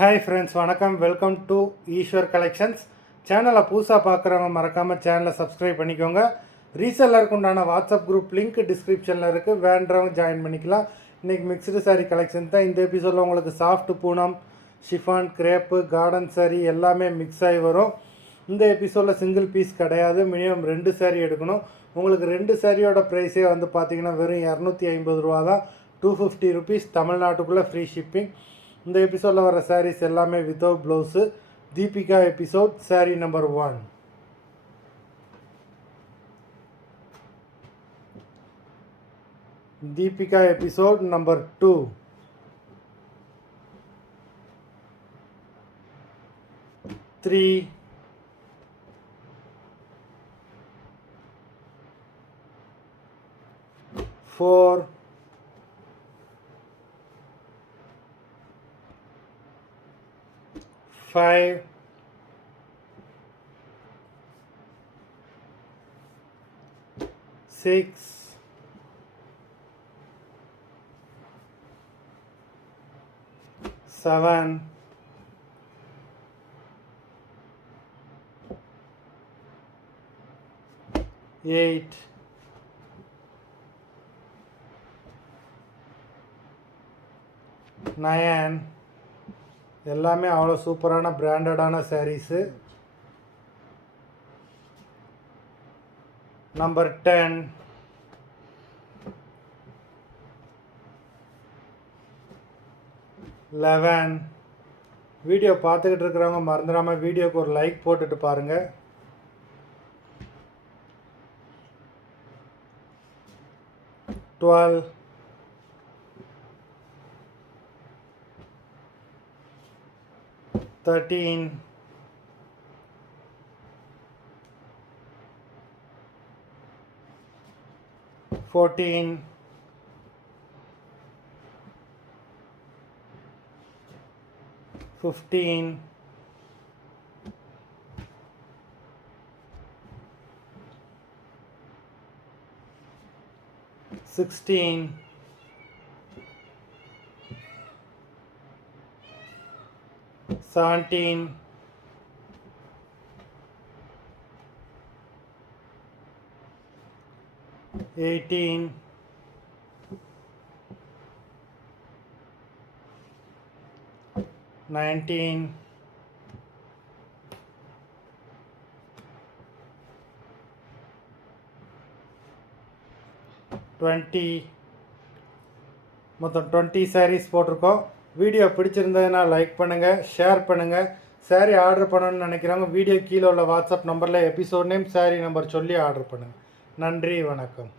Hi friends, வணக்கம். Welcome to Eswar collections. சேனலை புதுசாக பார்க்குறவங்க மறக்காமல் சேனலை சப்ஸ்கிரைப் பண்ணிக்கோங்க. ரீசெல்லருக்கு உண்டான வாட்ஸ்அப் குரூப் லிங்க் டிஸ்கிரிப்ஷனில் இருக்குது, வேண்டவங்க ஜாயின் பண்ணிக்கலாம். இன்றைக்கி மிக்ஸ்டு சாரீ கலெக்ஷன் தான். இந்த எபிசோடில் உங்களுக்கு சாஃப்ட் Poonam, chiffon, crepe, garden sari எல்லாமே மிக்ஸ் ஆகி வரும். இந்த எபிசோடில் சிங்கிள் பீஸ் கிடையாது, மினிமம் 2 சாரீ எடுக்கணும். உங்களுக்கு 2 சாரியோட ப்ரைஸே வந்து பார்த்திங்கன்னா வெறும் 250 ரூபா தான். 250 ருபீஸ், தமிழ்நாட்டுக்குள்ளே ஃப்ரீ ஷிப்பிங். இந்த எபிசோடில் வர சாரீஸ் எல்லாமே வித்தவுட் ப்ளவுஸு. தீபிகா எபிசோட் சாரீ நம்பர் 1. Deepika episode number 2. த்ரீ, 4, 5, 6, 7, 8, 9. எல்லாமே அவ்வளோ சூப்பரான பிராண்டடான சாரீஸு. நம்பர் 10, 11. வீடியோ பார்த்துக்கிட்டு இருக்கிறவங்க மறந்துடாமல் வீடியோக்கு ஒரு லைக் போட்டுட்டு பாருங்கள். 12, 13, 14, 15, 16, 17, 18, 19, 20. மொத்தம் 20 சாரீஸ் போட்டிருக்கோம். வீடியோ பிடிச்சிருந்ததுன்னா லைக் பண்ணுங்கள், ஷேர் பண்ணுங்கள். சாரீ ஆர்டர் பண்ணணும்னு நினைக்கிறவங்க வீடியோ கீழே உள்ள வாட்ஸ்அப் நம்பரில் எபிசோட் நேம், சாரீ நம்பர் சொல்லி ஆர்டர் பண்ணுங்கள். நன்றி, வணக்கம்.